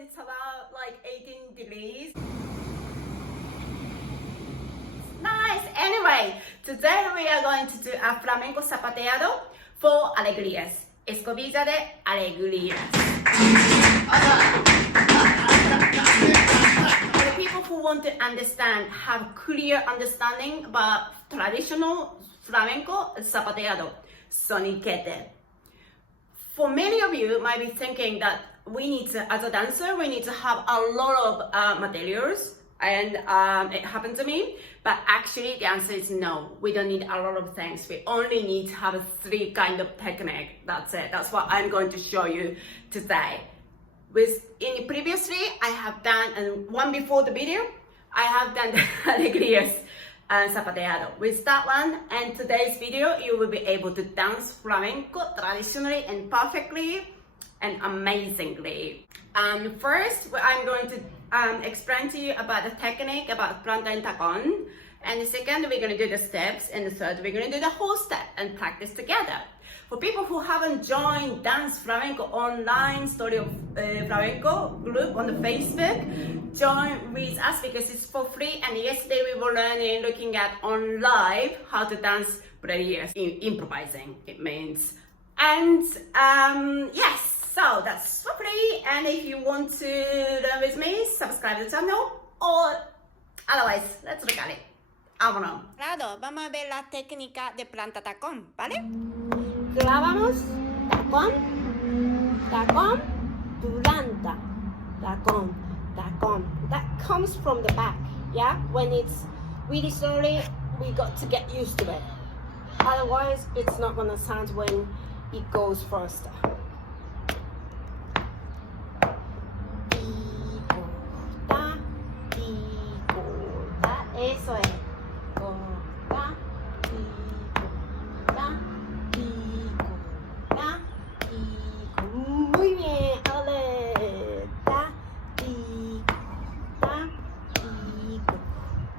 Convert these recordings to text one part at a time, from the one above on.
and it's about like 18 degrees. Nice! Anyway, today we are going to do a flamenco zapateado for Alegrías. Escobilla de Alegrías. For the people who want to understand, have clear understanding about traditional flamenco zapateado, soniquete. For many of you might be thinking that we need to, as a dancer, we need to have a lot of materials, and it happened to me, but actually the answer is no, we don't need a lot of things. We only need to have 3 kind of technique. That's it. That's what I'm going to show you today. Previously I have done, and one before the video, I have done the Alegrías and zapateado. With that one and today's video, you will be able to dance flamenco traditionally and perfectly and amazingly. First, I'm going to explain to you about the technique about planta and tacon. And the second, we're going to do the steps. And the third, we're going to do the whole step and practice together. For people who haven't joined Dance Flamenco online story of flamenco group on the Facebook, join with us because it's for free. And yesterday we were learning, looking at on live how to dance Alegrías, improvising it means. And yes, so that's for free. And if you want to learn with me, subscribe to the channel, or otherwise, let's look at it. Vámonos. Vamos a ver la técnica de planta tacón, ¿vale? Clavamos, tacón, tacón, planta, tacón, tacón. That comes from the back, yeah? When it's really slowly, we got to get used to it. Otherwise, it's not gonna sound when it goes faster. Eso es. Muy bien. Ale. Ta, ti, ta, ti,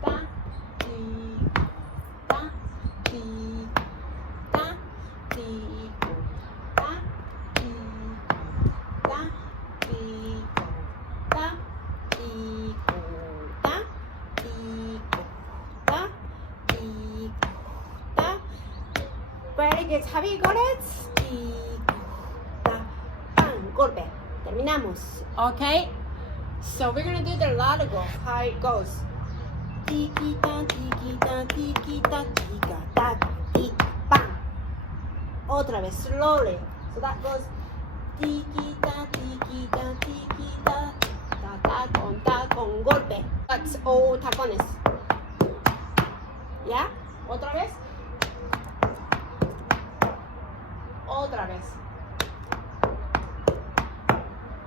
ta, ti, ta, ti, ta, ti, ta, ti, ta, ti, ta, ti, ta. Very good. Have you got it? Golpe. Terminamos. Okay. So we're gonna do the largo. How it goes. Tiki ta, tiki ta, tiki ta, tika ta, tiki bang. Otra vez, slowly. So that goes tiki ta, tiki ta, tiki ta, ta con golpe. That's all tacones. ¿Ya? ¿Otra vez? Otra vez.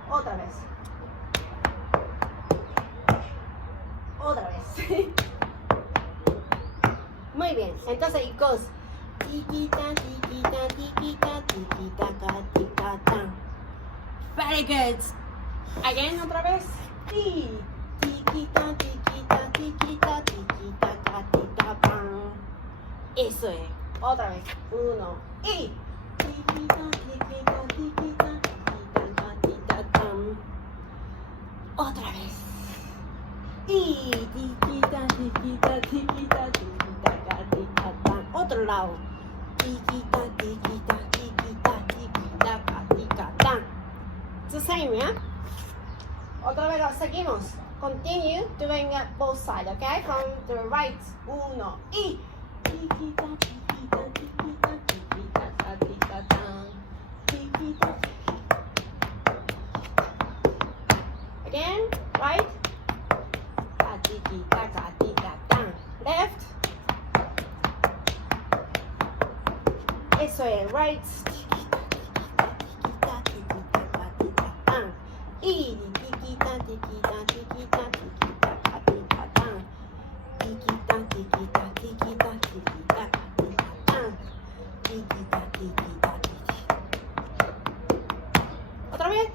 Otra vez. Otra vez. Muy bien. Entonces it goes tiquita, tiquita, tiquita, tiquita, tiquita, tan. Very good. Again, otra vez. Tiquita, tiquita, tiquita, tiquita, tiquita, tan. Eso es. Otra vez. 1 y tiquita, tiquita, tiquita, tiquita, tiquita, tan. Otra vez. Y tiquita, tiquita, tiquita, tiquita, tiquita, tan. Otro lado. Tiquita, tiquita, tiquita, tiquita, tiquita, tan. It's the same, yeah? Otra vez lo seguimos. Continue doing it both sides, okay? From the right. 1 y tiquita, tiquita, tiquita, tiquita, tiquita, tan. Tiquita. Again, right? Tiquita, tiquita, tan. Left. Eso es, right. Tiquita, tiquita, tiquita, tan. Y tiquita, tiquita, tiquita, tiquita, tiquita, tan. Tiquita, tiquita, tiquita, tiquita, tiquita, tan. Tiquita, tiquita, tiquita. Otra vez.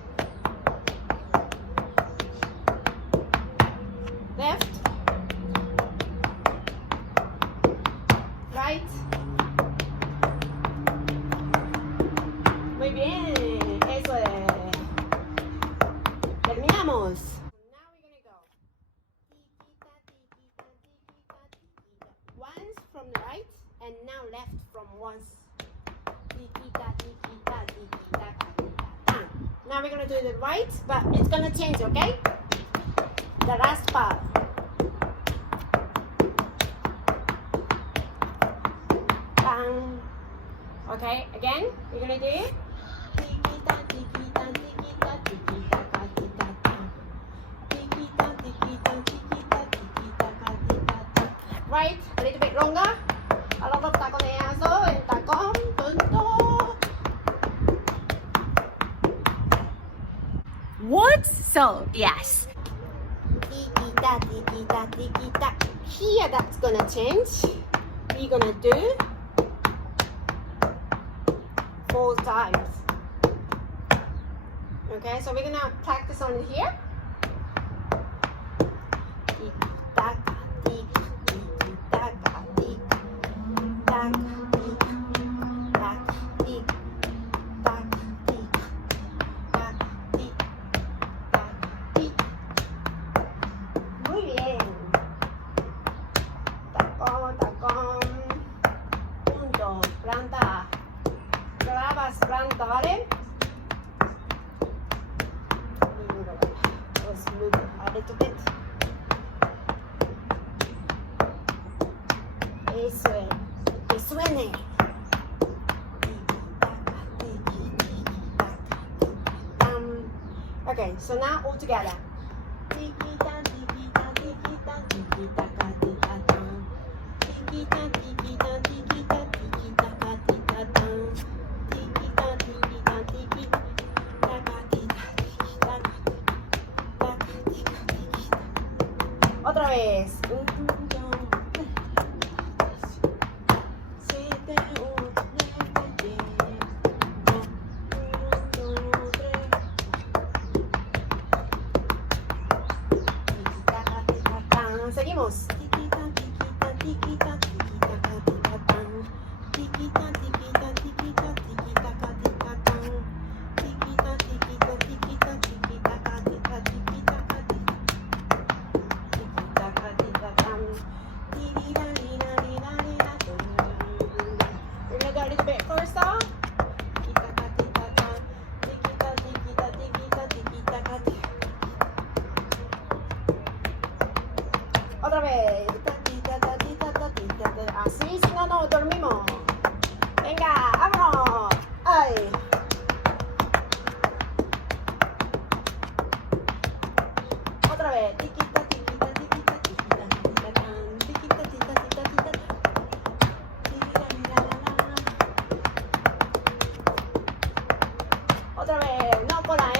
Left. Right. Vamos. Now we're gonna go. Once from the right and now left from once. Now we're gonna do the right, but it's gonna change, okay? The last part. Bang. Okay, again, we're gonna do right, a little bit longer. A lot of taconeazo and tacón, punto. What? So, yes. Here that's gonna change. We're gonna do 4 times. Okay, so we're gonna practice on here. Muy bien. Tacón, tacón. Punto. Planta. Grabas planta, ¿vale? Let's move a little bit. Eso es. Que suene. Okay, so now all together. Otra vez. Seguimos. Otra vez. Así, si no, no dormimos. Venga, vámonos. Ay. Otra vez. Otra vez. No con la